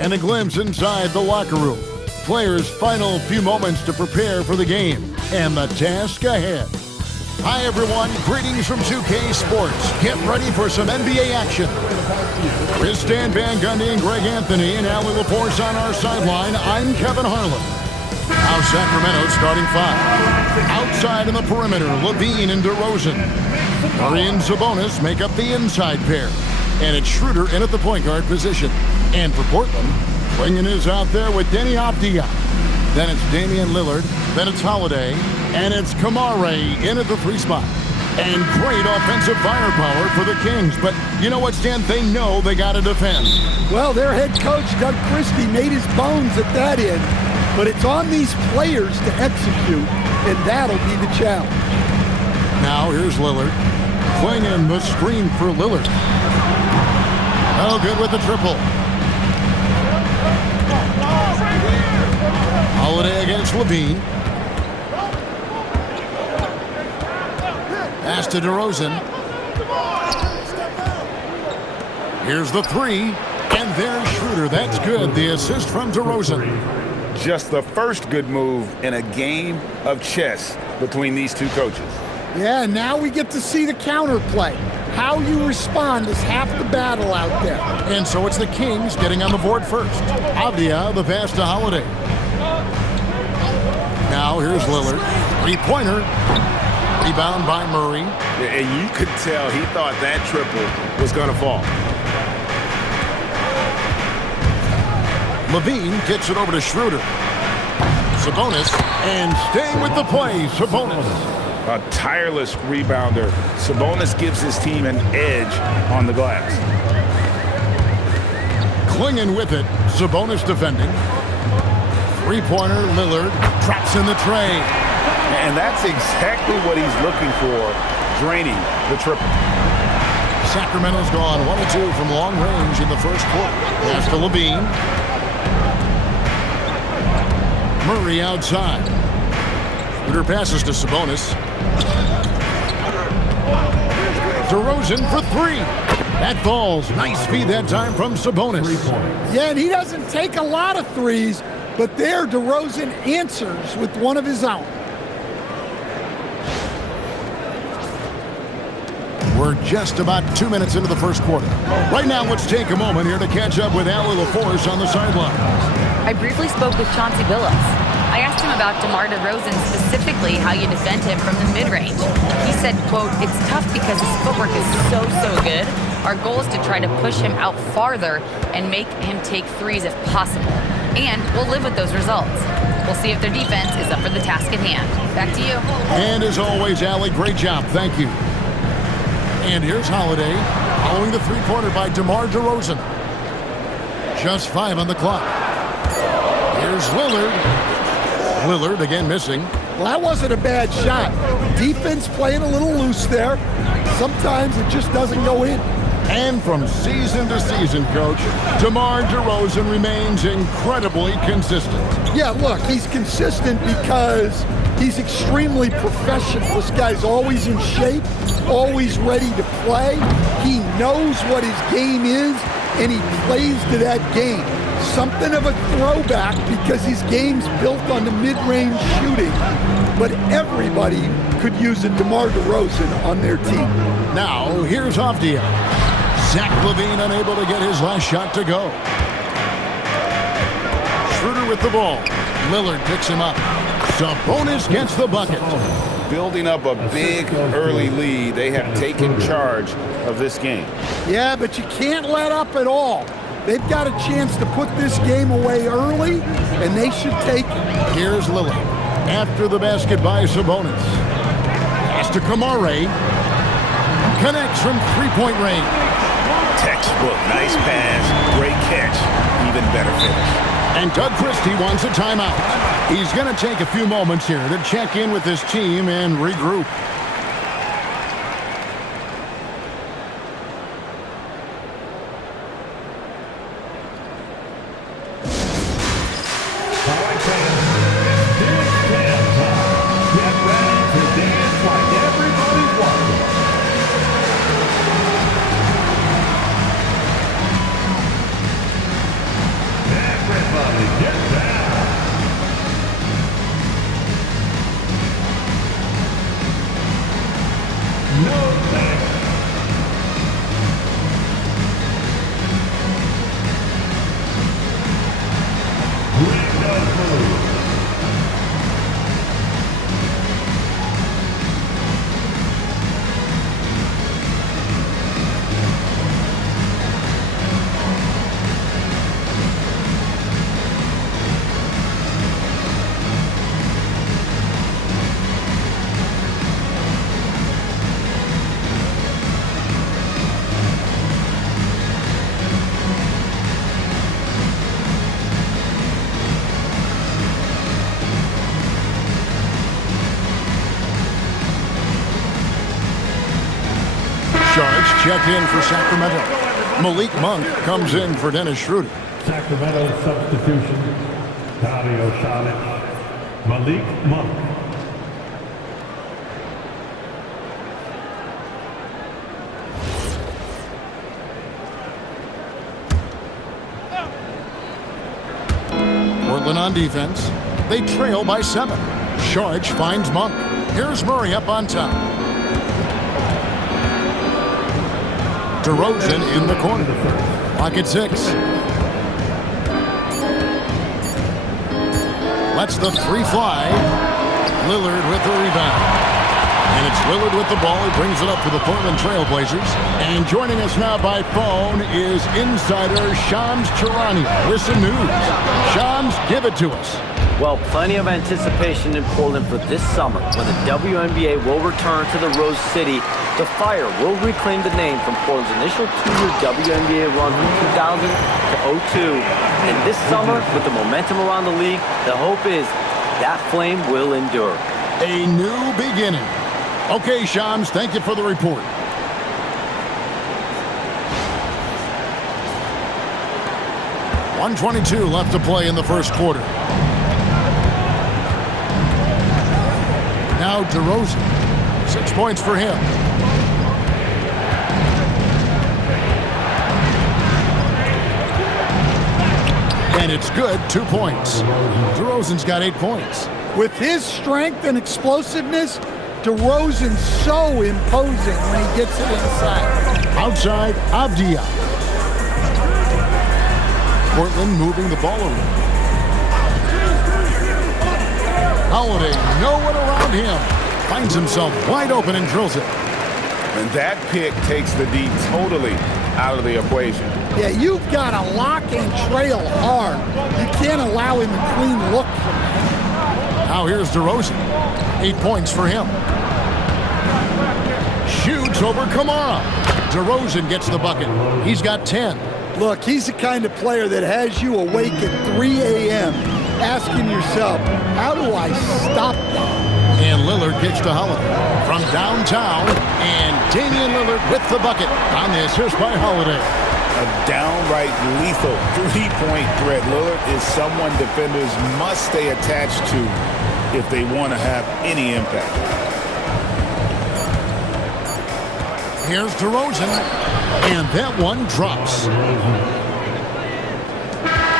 and a glimpse inside the locker room. Players' final few moments to prepare for the game and the task ahead. Hi, everyone. Greetings from 2K Sports. Get ready for some NBA action. With Stan Van Gundy and Greg Anthony and Allie LaForce on our sideline, I'm Kevin Harlan. Now Sacramento starting five. Outside in the perimeter, Levine and DeRozan. Murray and Sabonis make up the inside pair. And it's Schroeder in at the point guard position. And for Portland, Klingon is out there with Denny Avdija. Then it's Damian Lillard. Then it's Holiday. And it's Kamare in at the 3 spot. And great offensive firepower for the Kings. But you know what, Stan? They know they got to defend. Well, their head coach, Doug Christie, made his bones at that end. But it's on these players to execute, and that'll be the challenge. Now here's Lillard. Klingon the screen for Lillard. Oh, good with the triple. Holiday against Levine. Pass to DeRozan. Here's the 3, and there's Schroeder. That's good. The assist from DeRozan. Just the first good move in a game of chess between these two coaches. Yeah, now we get to see the counterplay. How you respond is half the battle out there. And so it's the Kings getting on the board first. Avdija, the pass to Holiday. Now here's Lillard. 3-pointer. Rebound by Murray. And you could tell he thought that triple was going to fall. Levine gets it over to Schroeder. Sabonis, and staying with the play, Sabonis. A tireless rebounder. Sabonis gives his team an edge on the glass. Klingon with it. Sabonis defending. 3-pointer, Lillard drops in the tray. And that's exactly what he's looking for, draining the triple. Sacramento's gone 1-2 from long range in the first quarter. Pass to Levine. Murray outside. Schroeder passes to Sabonis. DeRozan for 3. That falls. Nice feed that time from Sabonis. Yeah, and he doesn't take a lot of threes, but there DeRozan answers with one of his own. We're just about 2 minutes into the first quarter. Right now, let's take a moment here to catch up with Allie LaForce on the sideline. I briefly spoke with Chauncey Billups. I asked him about DeMar DeRozan, specifically how you defend him from the mid-range. He said, quote, "It's tough because his footwork is so good. Our goal is to try to push him out farther and make him take threes if possible. And we'll live with those results. We'll see if their defense is up for the task at hand." Back to you. And as always, Allie, great job. Thank you. And here's Holiday, following the 3-pointer by DeMar DeRozan. Just 5 on the clock. Here's Lillard. Lillard again missing. Well, that wasn't a bad shot. Defense playing a little loose there. Sometimes it just doesn't go in. And from season to season, Coach, DeMar DeRozan remains incredibly consistent. Yeah, look, he's consistent because he's extremely professional. This guy's always in shape, always ready to play. He knows what his game is, and he plays to that game. Something of a throwback because his game's built on the mid-range shooting, but everybody could use a DeMar DeRozan on their team. Now, here's Avdija. Zach LaVine unable to get his last shot to go. Schroeder with the ball. Lillard picks him up. Sabonis gets the bucket. Building up a big early lead, they have taken charge of this game. Yeah, but you can't let up at all. They've got a chance to put this game away early, and they should take it. Here's Lillard. After the basket by Sabonis. Pass to Kamare. Connects from 3-point range. Textbook, nice pass, great catch, even better finish. And Doug Christie wants a timeout. He's going to take a few moments here to check in with his team and regroup. No thanks. Sharks check in for Sacramento. Malik Monk comes in for Dennis Schroeder. Sacramento substitution. Dario Saric. Malik Monk. Portland on defense. They trail by 7. Sharch finds Monk. Here's Murray up on top. DeRozan in the corner. Pocket 6. Lets the 3 fly. Lillard with the rebound. And it's Lillard with the ball. He brings it up for the Portland Trailblazers. And joining us now by phone is insider Shams Charania with some news. Shams, give it to us. Well, plenty of anticipation in Portland for this summer when the WNBA will return to the Rose City. The Fire will reclaim the name from Portland's initial 2-year WNBA run from 2000 to 02. And this summer, with the momentum around the league, the hope is that flame will endure. A new beginning. Okay, Shams, thank you for the report. .122 left to play in the first quarter. Now DeRozan. 6 points for him. And it's good, 2 points. DeRozan's got 8 points. With his strength and explosiveness, DeRozan's so imposing when he gets it inside. Outside, Avdia. Portland moving the ball around. Holiday, no one around him. Finds himself wide open and drills it. And that pick takes the D totally out of the equation. Yeah, you've got to lock and trail hard. You can't allow him a clean look from that. Now here's DeRozan. 8 points for him. Shoots over Kamara. DeRozan gets the bucket. He's got 10. Look, he's the kind of player that has you awake at 3 a.m. asking yourself, how do I stop that? And Lillard gets to Holiday from downtown. And Damian Lillard with the bucket on the assist by Holiday. A downright lethal three-point threat. Lillard is someone defenders must stay attached to if they want to have any impact. Here's DeRozan, and that one drops.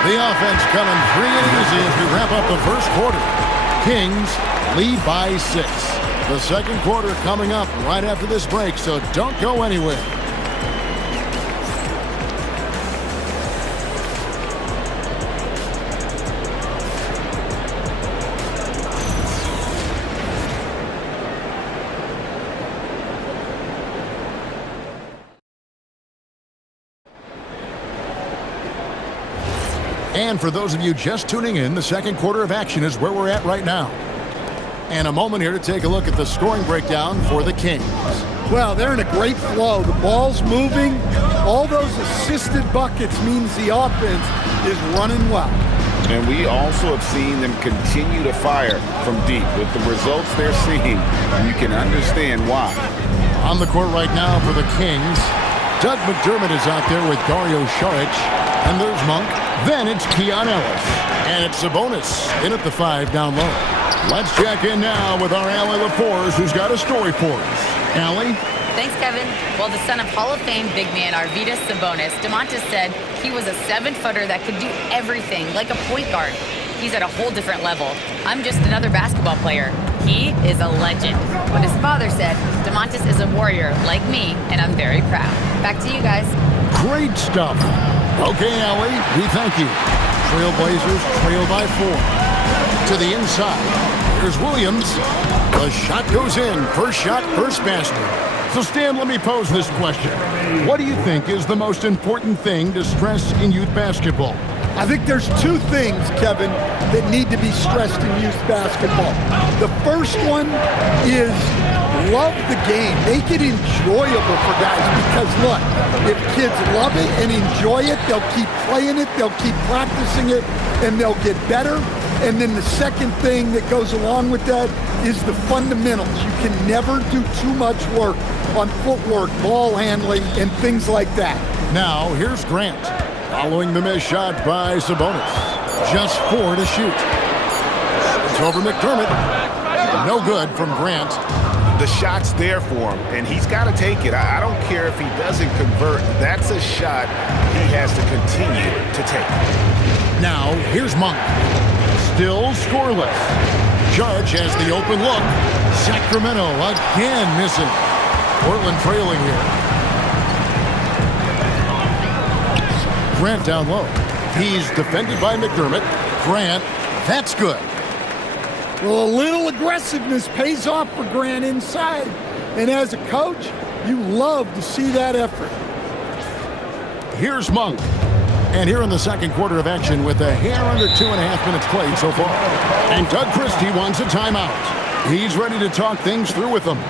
The offense coming free and easy as we wrap up the first quarter. Kings lead by 6. The second quarter coming up right after this break, so don't go anywhere. And for those of you just tuning in, the second quarter of action is where we're at right now. And a moment here to take a look at the scoring breakdown for the Kings. Well, they're in a great flow. The ball's moving. All those assisted buckets means the offense is running well. And we also have seen them continue to fire from deep. With the results they're seeing, you can understand why. On the court right now for the Kings, Doug McDermott is out there with Dario Saric. And there's Monk. Then it's Keon Ellis. And it's Sabonis in at the 5 down low. Let's check in now with our Allie LaForce, who's got a story for us. Allie? Thanks, Kevin. Well, the son of Hall of Fame big man Arvydas Sabonis, DeMontis said he was a 7-footer that could do everything, like a point guard. He's at a whole different level. I'm just another basketball player. He is a legend. But his father said, DeMontis is a warrior like me, and I'm very proud. Back to you guys. Great stuff. Okay, Allie, we thank you. Trailblazers trail by 4. To the inside. Here's Williams. The shot goes in. First shot, first basket. So, Stan, let me pose this question. What do you think is the most important thing to stress in youth basketball? I think there's two things, Kevin, that need to be stressed in youth basketball. The first one is love the game. Make it enjoyable for guys because, look, if kids love it and enjoy it, they'll keep playing it, they'll keep practicing it, and they'll get better. And then the second thing that goes along with that is the fundamentals. You can never do too much work on footwork, ball handling, and things like that. Now, here's Grant. Following the missed shot by Sabonis. Just 4 to shoot. It's over McDermott. No good from Grant. The shot's there for him, and he's got to take it. I don't care if he doesn't convert. That's a shot he has to continue to take. Now, here's Monk. Still scoreless. Judge has the open look. Sacramento again missing. Portland trailing here. Grant down low. He's defended by McDermott. Grant, that's good. Well, a little aggressiveness pays off for Grant inside. And as a coach, you love to see that effort. Here's Monk. And here in the second quarter of action with a hair under 2.5 minutes played so far. And Doug Christie wants a timeout. He's ready to talk things through with them.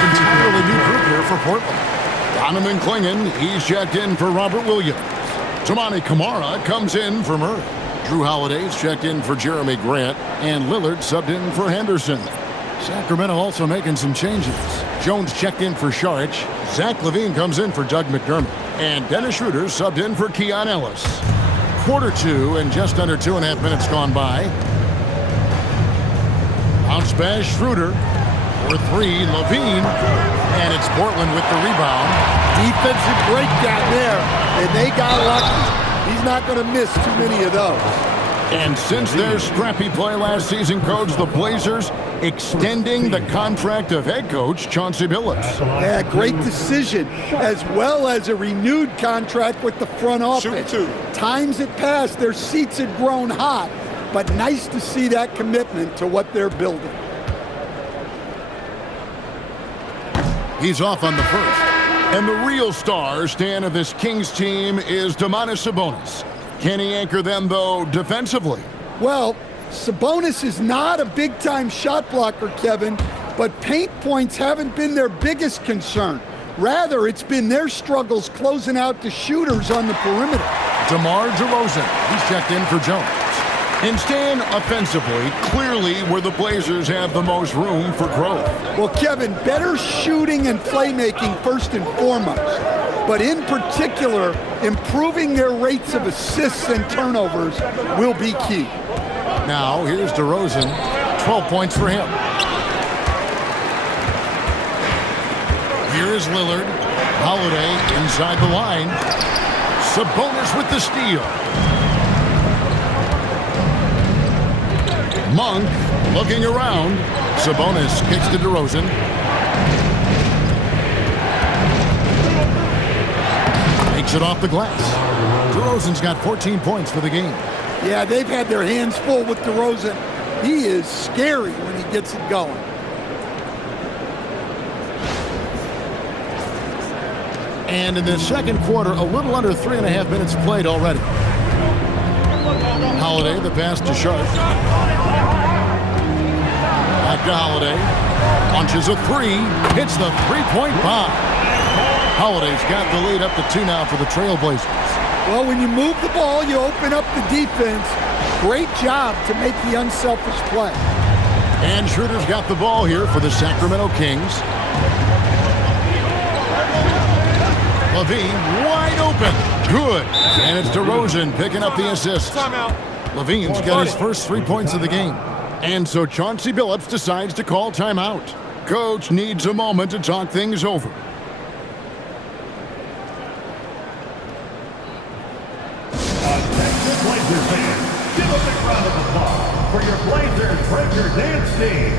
Entirely new group here for Portland. Donovan Clingan, he's checked in for Robert Williams. Tamani Kamara comes in for Murray. Drew Holiday's checked in for Jeremy Grant, and Lillard subbed in for Henderson. Sacramento also making some changes. Jones checked in for Saric. Zach LaVine comes in for Doug McDermott, and Dennis Schroeder subbed in for Keon Ellis. Quarter 2 and just under 2.5 minutes gone by. Bounce pass, Schroeder. For 3, LaVine, and it's Portland with the rebound. Defensive breakdown there, and they got lucky. He's not going to miss too many of those. And since their scrappy play last season, Coach, the Blazers extending the contract of head coach Chauncey Billups. Yeah, great decision, as well as a renewed contract with the front office. Times had passed, their seats had grown hot, but nice to see that commitment to what they're building. He's off on the first. And the real star, Stan, of this Kings team is Domantas Sabonis. Can he anchor them, though, defensively? Well, Sabonis is not a big-time shot blocker, Kevin, but paint points haven't been their biggest concern. Rather, it's been their struggles closing out the shooters on the perimeter. DeMar DeRozan, he's checked in for Jones. And Stan, offensively, clearly where the Blazers have the most room for growth. Well, Kevin, better shooting and playmaking first and foremost. But in particular, improving their rates of assists and turnovers will be key. Now, here's DeRozan. 12 points for him. Here is Lillard. Holiday inside the line. Sabonis with the steal. Monk looking around. Sabonis kicks to DeRozan. Takes it off the glass. DeRozan's got 14 points for the game. Yeah, they've had their hands full with DeRozan. He is scary when he gets it going. And in the second quarter, a little under 3.5 minutes played already. Holiday, the pass to Sharp. Back to Holiday. Launches a three. Hits the three-point bomb. Holiday's got the lead up to 2 now for the Trailblazers. Well, when you move the ball, you open up the defense. Great job to make the unselfish play. And Schroeder's got the ball here for the Sacramento Kings. Levine wide open. Good. And it's DeRozan picking up the assist. Levine's got his first 3 points of the game. And so Chauncey Billups decides to call timeout. Coach needs a moment to talk things over. Attention Blazers fans, give a big round of applause for your Blazers Breaker Dance team.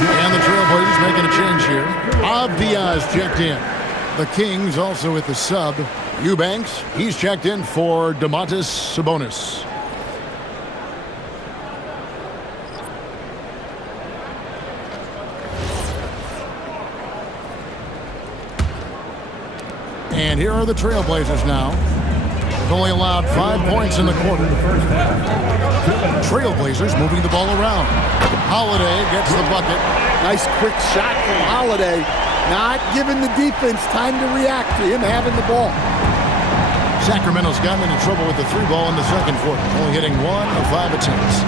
And the Trailblazers making a change here. Abdia's checked in. The Kings also with the sub. Eubanks, he's checked in for Domantas Sabonis. And here are the Trailblazers now. They've only allowed 5 points in the quarter. Trailblazers moving the ball around. Holiday gets the bucket. Nice quick shot from Holiday. Not giving the defense time to react to him having the ball. Sacramento's gotten into trouble with the 3 ball in the second quarter, only hitting 1 of 5 attempts.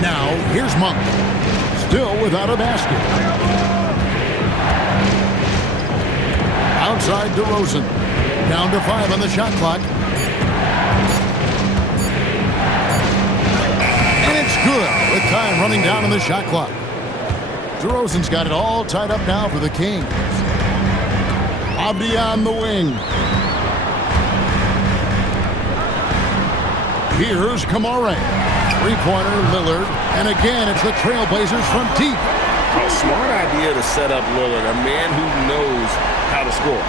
Now, here's Monk. Still without a basket. Outside DeRozan. Down to 5 on the shot clock. And it's good with time running down on the shot clock. DeRozan's got it all tied up now for the Kings. Abdi on the wing. Here's Kamare. Three-pointer, Lillard. And again, it's the Trailblazers from deep. A smart idea to set up Lillard, a man who knows how to score.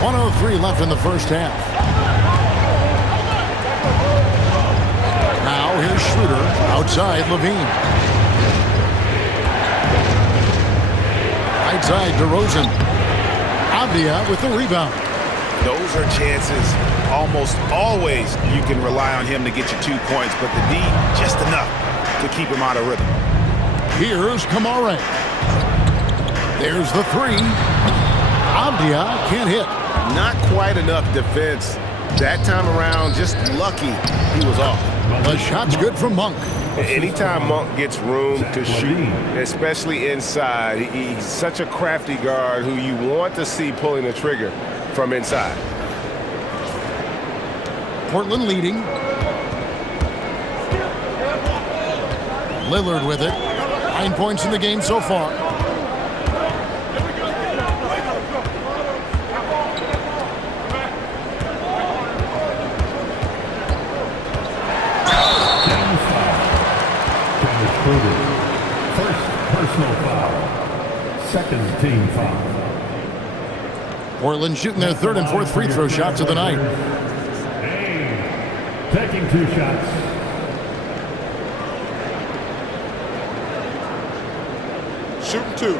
.103 left in the first half. Now here's Schroeder outside Levine. Right side DeRozan. Avdia with the rebound. Those are chances almost always you can rely on him to get you 2 points, but the D just enough to keep him out of rhythm. Here's Kamare. There's the 3. Avdia can't hit. Not quite enough defense. That time around, just lucky he was off. The shot's good from Monk. Anytime Monk gets room to shoot, especially inside, he's such a crafty guard who you want to see pulling the trigger from inside. Portland leading. Lillard with it. 9 points in the game so far. First personal foul. Second team foul. Portland shooting their third and fourth free throw shots of the night. Taking 2 shots. Shooting 2.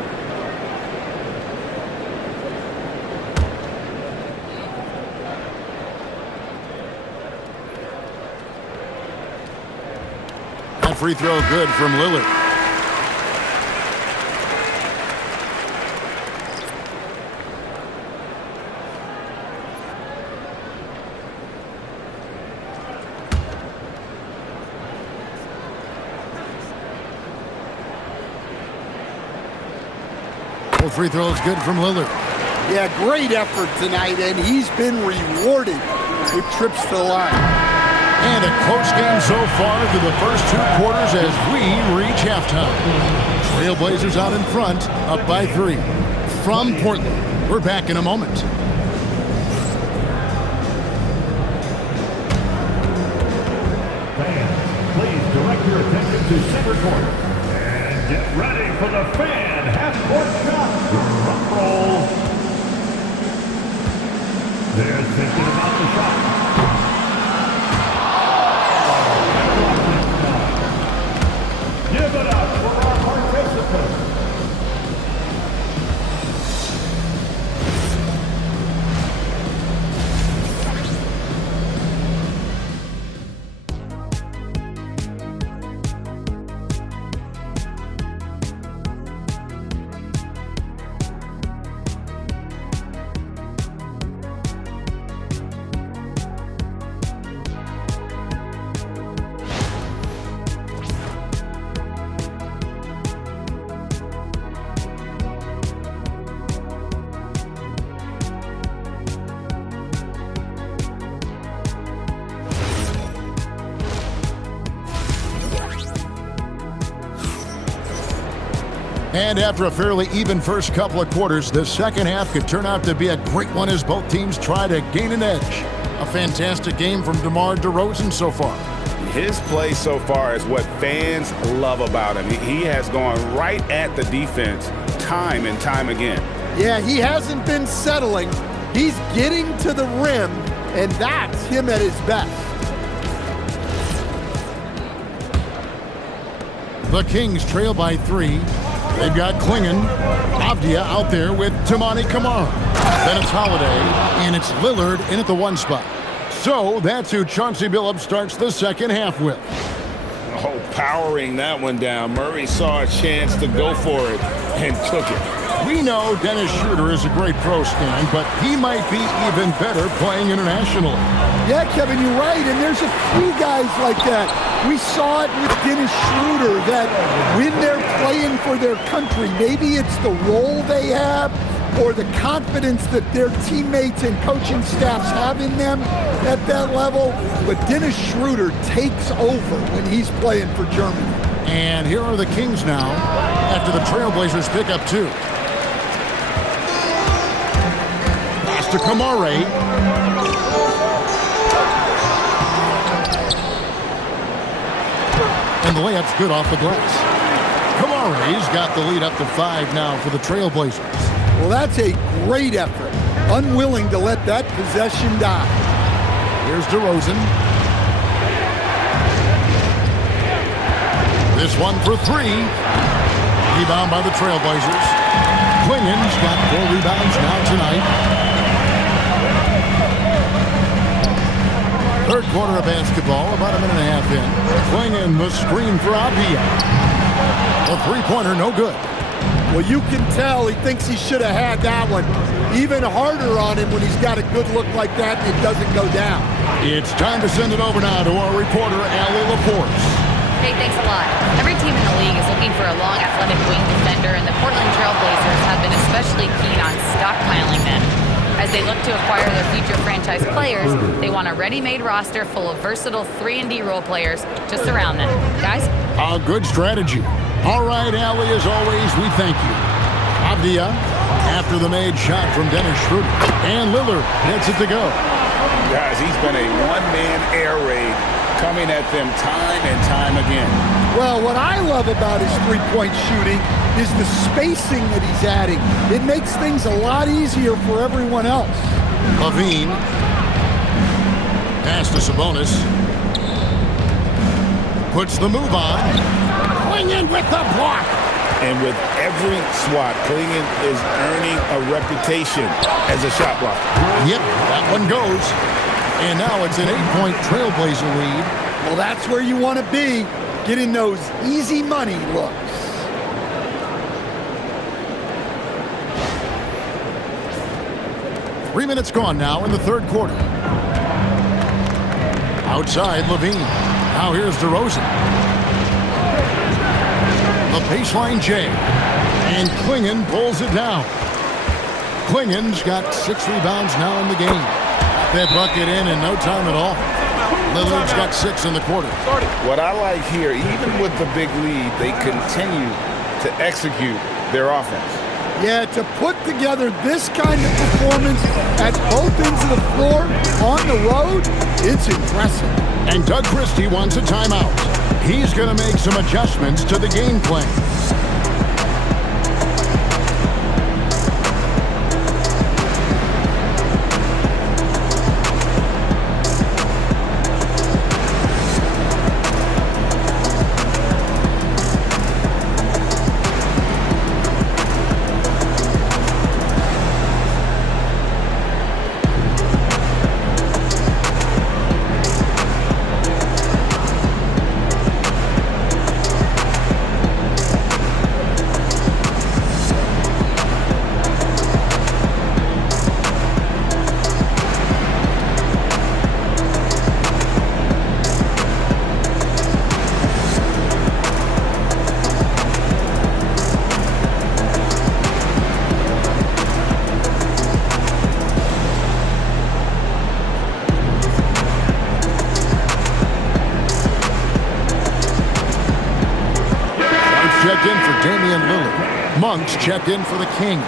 That free throw good from Lillard. Both free throws good from Lillard. Yeah, great effort tonight, and he's been rewarded with trips to the line. And a close game so far through the first 2 quarters as we reach halftime. Trailblazers out in front, up by 3. From Portland, we're back in a moment. Fans, please direct your attention to center court. And get ready for the fan half-court shot. Drum roll. They're thinking about the shot. Give it up for our participants. And after a fairly even first couple of quarters, the second half could turn out to be a great one as both teams try to gain an edge. A fantastic game from DeMar DeRozan so far. His play so far is what fans love about him. He has gone right at the defense time and time again. Yeah, he hasn't been settling. He's getting to the rim, and that's him at his best. The Kings trail by 3. They've got Klingon, Avdia out there with Tamani Kamara. Then it's Holiday, and it's Lillard in at the 1 spot. So that's who Chauncey Billups starts the second half with. Oh, powering that one down. Murray saw a chance to go for it and took it. We know Dennis Schroeder is a great pro, Stan, but he might be even better playing internationally. Yeah, Kevin, you're right, and there's a few guys like that. We saw it with Dennis Schroeder, that when they're playing for their country, maybe it's the role they have or the confidence that their teammates and coaching staffs have in them at that level, but Dennis Schroeder takes over when he's playing for Germany. And here are the Kings now after the Trailblazers pick up 2. Pass to Kamara. And the layup's good off the glass. Kamari's got the lead up to 5 now for the Trailblazers. Well, that's a great effort. Unwilling to let that possession die. Here's DeRozan. This one for 3. Rebound by the Trailblazers. Klingon's got 4 rebounds now tonight. Third quarter of basketball, about a minute and a half in. Klingon the screen for Avdia. A 3-pointer, no good. Well, you can tell he thinks he should have had that one. Even harder on him when he's got a good look like that and it doesn't go down. It's time to send it over now to our reporter, Allie LaForce. Hey, thanks a lot. Every team in the league is looking for a long, athletic wing defender, and the Portland Trailblazers have been especially keen on stockpiling them. As they look to acquire their future franchise players, they want a ready-made roster full of versatile 3-and-D role players to surround them. Guys? A good strategy. All right, Allie, as always, we thank you. Avdia, after the made shot from Dennis Schroeder. And Lillard gets it to go. Guys, he's been a one-man air raid coming at them time and time again. Well, what I love about his three-point shooting is the spacing that he's adding. It makes things a lot easier for everyone else. Levine. Pass to Sabonis. Puts the move on. Clingan with the block. And with every swat, Clingan is earning a reputation as a shot blocker. Yep, that one goes. And now it's an 8-point Trailblazer lead. Well, that's where you want to be, getting those easy money looks. Three minutes gone now in the third quarter. Outside, Levine. Now here's DeRozan. The baseline J. And Clingan pulls it down. Clingan's got 6 rebounds now in the game. That bucket in no time at all. Lillard's got 6 in the quarter. What I like here, even with the big lead, they continue to execute their offense. Yeah, to put together this kind of performance at both ends of the floor on the road, it's impressive. And Doug Christie wants a timeout. He's going to make some adjustments to the game plan. Checked in for Damian Lillard. Monk's checked in for the Kings.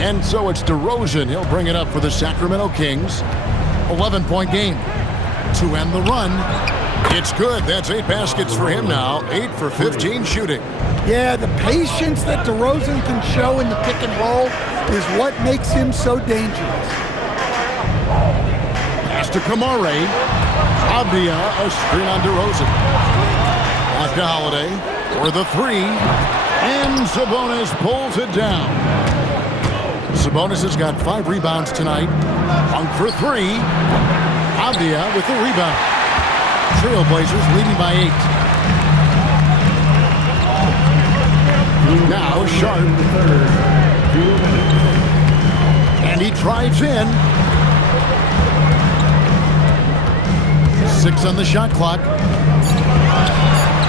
And so it's DeRozan. He'll bring it up for the Sacramento Kings. 11-point game. To end the run. It's good. That's 8 baskets for him now. 8 for 15 shooting. Yeah, the patience that DeRozan can show in the pick and roll is what makes him so dangerous. Pass to Kamare. Avdia, a screen on DeRozan. Back to Holiday for the 3. And Sabonis pulls it down. Sabonis has got 5 rebounds tonight. Monk for 3. Avdia with the rebound. Trailblazers leading by 8. Now Sharp. And he drives in. 6 on the shot clock.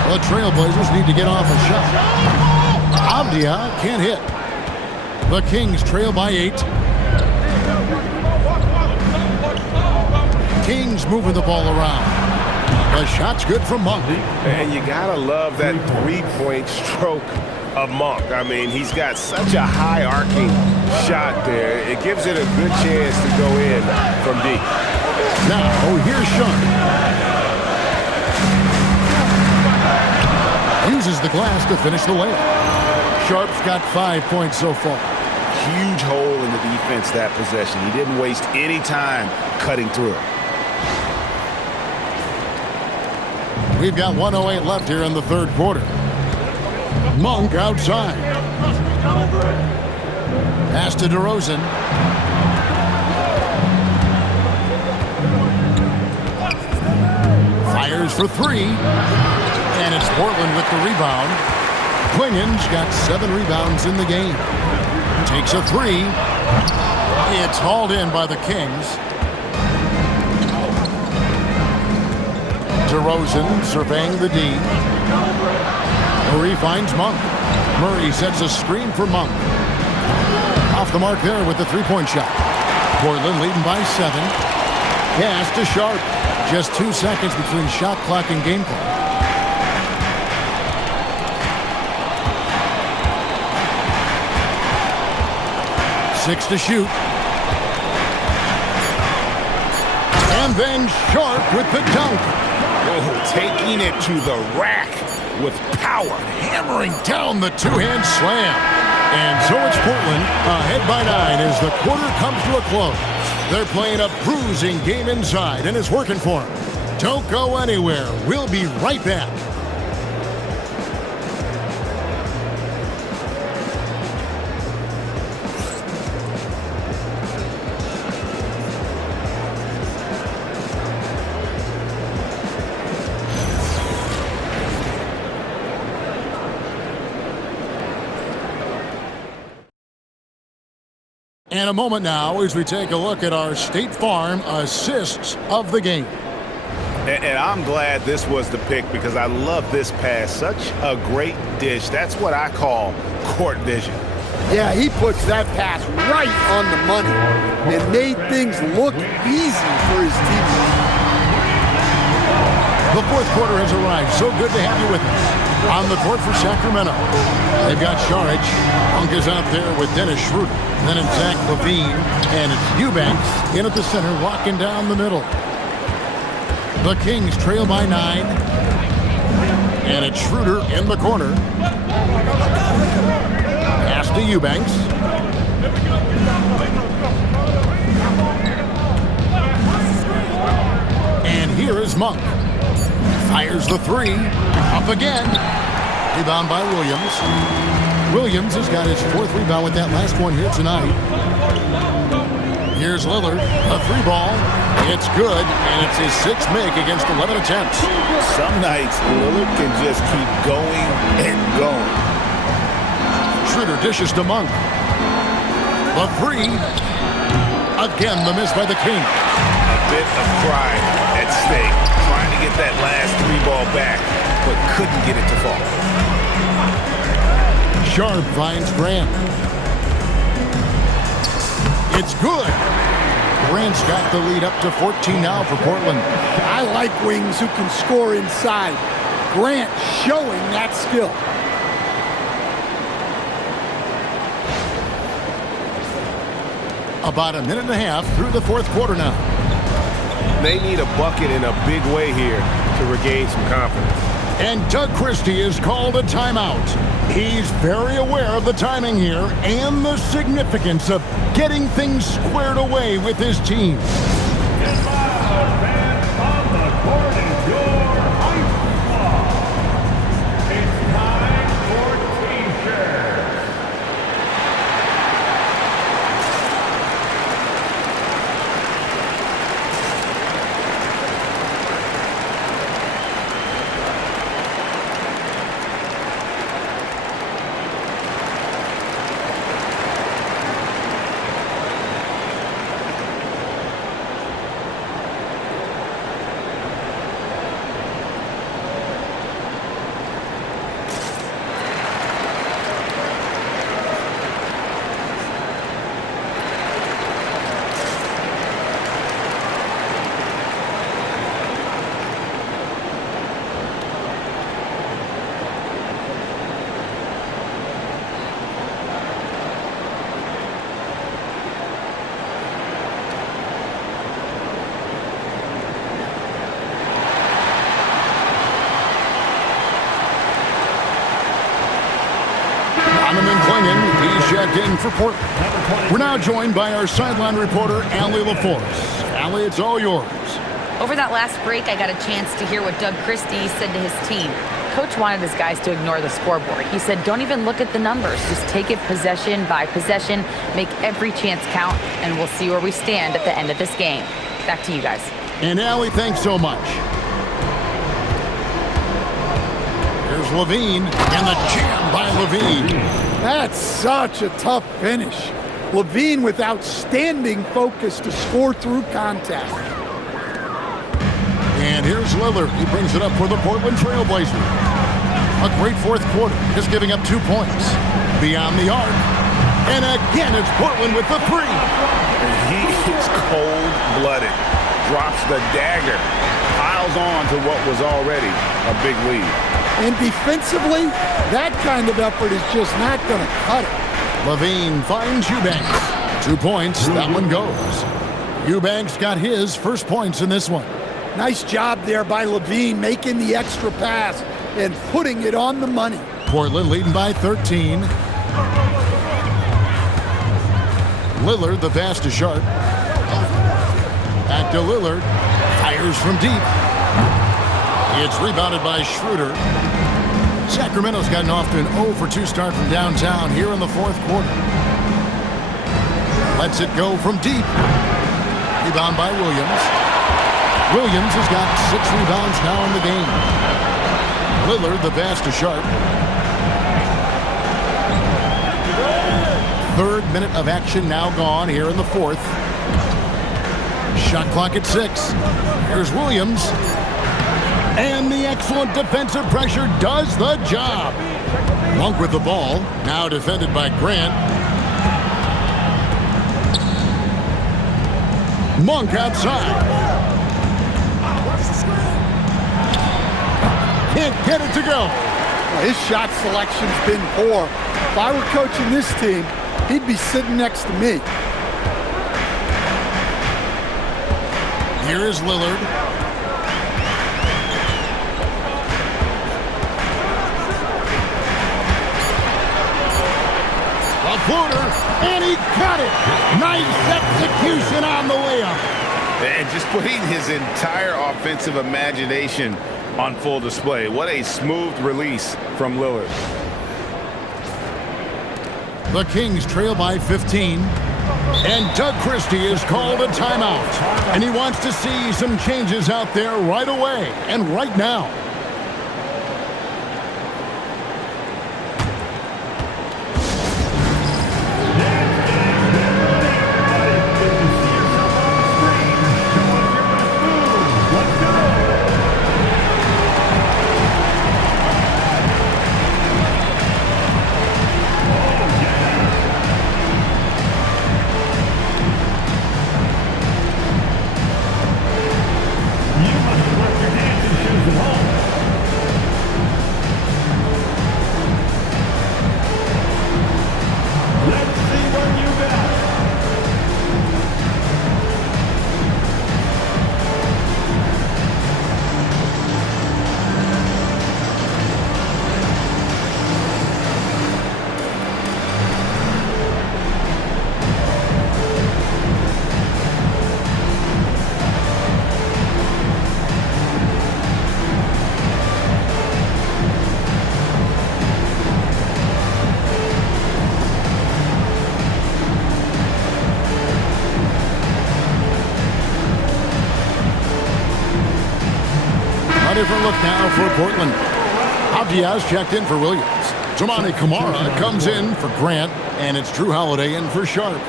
The Trailblazers need to get off a shot. Avdia can't hit. The Kings trail by 8. Kings moving the ball around. The shot's good from Monk. And you gotta love that three-point stroke of Monk. I mean, he's got such a high arcing shot there. It gives it a good chance to go in from deep. Now, here's Sharp. Uses the glass to finish the layup. Sharp's got 5 points so far. Huge hole in the defense that possession. He didn't waste any time cutting through it. We've got 1:08 left here in the third quarter. Monk outside. Pass to DeRozan. Fires for 3. And it's Portland with the rebound. Clingan's got 7 rebounds in the game. Takes a 3. It's hauled in by the Kings. DeRozan surveying the D. Murray finds Monk. Murray sets a screen for Monk. Off the mark there with the 3-point shot. Portland leading by 7. Pass to Sharp. Just 2 seconds between shot clock and game clock. Six to shoot. And then Sharp with the dunk. Oh, taking it to the rack with power. Hammering down the two-hand slam. And so it's Portland ahead by 9 as the quarter comes to a close. They're playing a bruising game inside, and it's working for them. Don't go anywhere. We'll be right back. And a moment now as we take a look at our State Farm assists of the game. And I'm glad this was the pick because I love this pass. Such a great dish. That's what I call court vision. Yeah, he puts that pass right on the money and made things look easy for his teammates. The fourth quarter has arrived. So good to have you with us. On the court for Sacramento, they've got Saric. Hunk is out there with Dennis Schroeder. Then it's Zach Levine, and it's Eubanks in at the center, walking down the middle. The Kings trail by 9, and it's Schroeder in the corner. Pass to Eubanks. And here is Monk. Fires the three. Up again. Rebound by Williams. Williams has got his fourth rebound with that last one here tonight. Here's Lillard. A three ball. It's good, and it's his sixth make against 11 attempts. Some nights, Lillard can just keep going and going. Schroeder dishes to Monk. The three. Again, the miss by the Kings. A bit of pride at stake. Trying to get that last three ball back, but couldn't get it to fall. Sharp finds Grant. It's good. Grant's got the lead up to 14 now for Portland. I like wings who can score inside. Grant showing that skill. About a minute and a half through the fourth quarter now. They need a bucket in a big way here to regain some confidence. And Doug Christie is called a timeout. He's very aware of the timing here and the significance of getting things squared away with his team. And now, fans on the court is your high squad. It's time for T-shirts. Checked in for Portland. We're now joined by our sideline reporter, Allie LaForce. Allie, it's all yours. Over that last break, I got a chance to hear what Doug Christie said to his team. Coach wanted his guys to ignore the scoreboard. He said, don't even look at the numbers. Just take it possession by possession, make every chance count, and we'll see where we stand at the end of this game. Back to you guys. And Allie, thanks so much. Here's Levine, and the jam by Levine. That's such a tough finish. Levine with outstanding focus to score through contact. And here's Lillard. He brings it up for the Portland Trailblazers. A great fourth quarter, just giving up 2 points. Beyond the arc. And again, it's Portland with the three. He is cold-blooded. drops the dagger, piles on to what was already a big lead. And defensively, that kind of effort is just not going to cut it. Levine finds Eubanks. 2 points, that one goes. Eubanks got his first points in this one. Nice job there by Levine, making the extra pass and putting it on the money. Portland leading by 13. Lillard, the pass to Sharp. Back to Lillard. Fires from deep. It's rebounded by Schroeder. Sacramento's gotten off to an 0-for-2 start from downtown here in the fourth quarter. Lets it go from deep. Rebound by Williams. Williams has got 6 rebounds now in the game. Lillard, the pass to Sharp. Third minute of action now gone here in the fourth. Shot clock at 6. Here's Williams. And the excellent defensive pressure does the job. Monk with the ball, now defended by Grant. Monk outside. Can't get it to go. Well, his shot selection's been poor. If I were coaching this team, he'd be sitting next to me. Here is Lillard. A floater, and he got it. Nice execution on the layup. And just putting his entire offensive imagination on full display. What a smooth release from Lillard. The Kings trail by 15. And Doug Christie has called a timeout. And he wants to see some changes out there right away and right now. A different look now for Portland. Diaz checked in for Williams. Toumani Camara comes in for Grant, and it's Drew Holiday in for Sharp.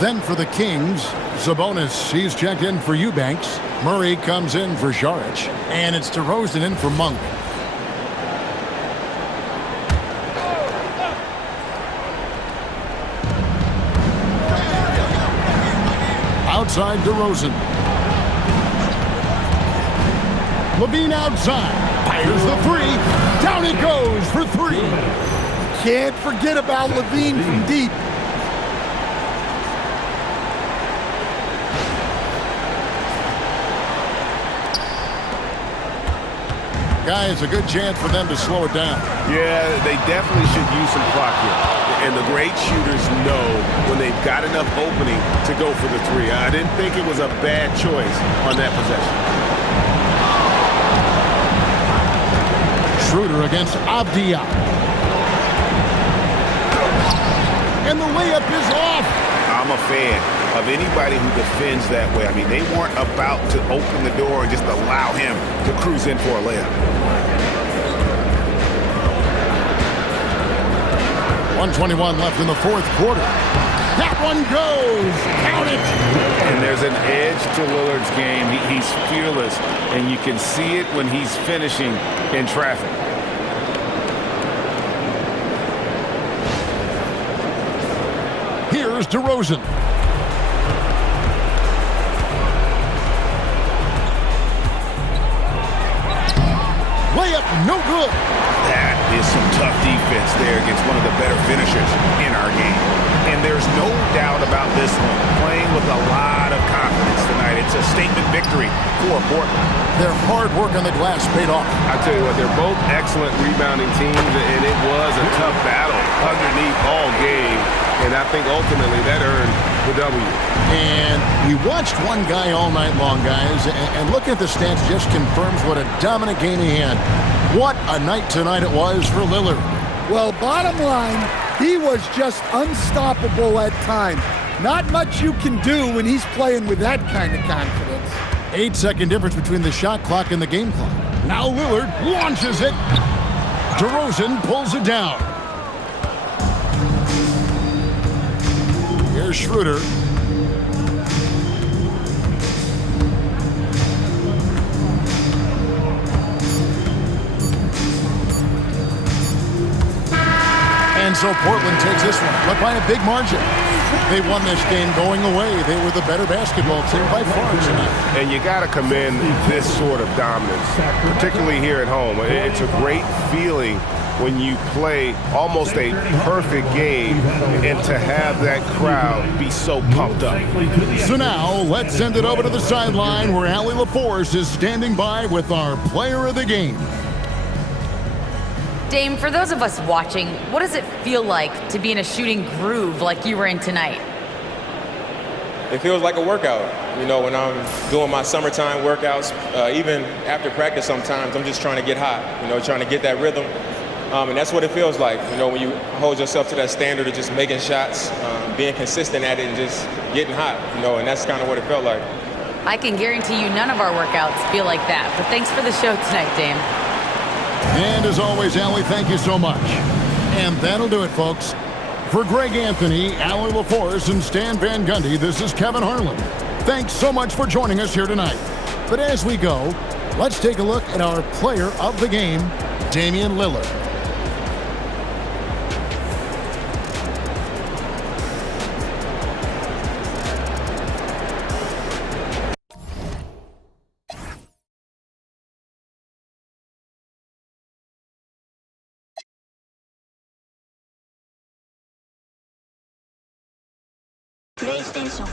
Then for the Kings, Sabonis, he's checked in for Eubanks. Murray comes in for Šarić, and it's DeRozan in for Monk. Outside DeRozan. Levine outside. Fires the three. Down it goes for three. Can't forget about Levine from deep. Guys, a good chance for them to slow it down. Yeah, they definitely should use some clock here. And the great shooters know when they've got enough opening to go for the three. I didn't think it was a bad choice on that possession. Schroeder against Avdia. And the layup is off. I'm a fan of anybody who defends that way. I mean, they weren't about to open the door and just allow him to cruise in for a layup. 1:21 left in the fourth quarter. That one goes. Count it. And there's an edge to Lillard's game. He's fearless, and you can see it when he's finishing in traffic. Here's DeRozan. Layup, no good. That is some tough defense there against one of the better finishers in our game. And there's no doubt about this one. Playing with a lot of confidence tonight. It's a statement victory for Portland. Their hard work on the glass paid off. I tell you what, they're both excellent rebounding teams, and it was a tough battle underneath all game. And I think ultimately that earned the W. And we watched one guy all night long, guys, and looking at the stats just confirms what a dominant game he had. What a night tonight it was for Lillard. Well, bottom line, he was just unstoppable at times. Not much you can do when he's playing with that kind of confidence. 8-second difference between the shot clock and the game clock. Now Lillard launches it. DeRozan pulls it down. Here's Schroeder. And so Portland takes this one, but by a big margin. They won this game going away. They were the better basketball team by far tonight. And you got to commend this sort of dominance, particularly here at home. It's a great feeling when you play almost a perfect game and to have that crowd be so pumped up. So now, let's send it over to the sideline where Allie LaForce is standing by with our player of the game. Dame, for those of us watching, what does it feel like to be in a shooting groove like you were in tonight? It feels like a workout. You know, when I'm doing my summertime workouts, even after practice sometimes, I'm just trying to get hot, you know, trying to get that rhythm. And that's what it feels like, you know, when you hold yourself to that standard of just making shots, being consistent at it and just getting hot, you know, and that's kind of what it felt like. I can guarantee you none of our workouts feel like that, but thanks for the show tonight, Dame. And as always, Allie, thank you so much. And that'll do it, folks. For Greg Anthony, Allie LaForce, and Stan Van Gundy, this is Kevin Harlan. Thanks so much for joining us here tonight. But as we go, let's take a look at our player of the game, Damian Lillard. PlayStation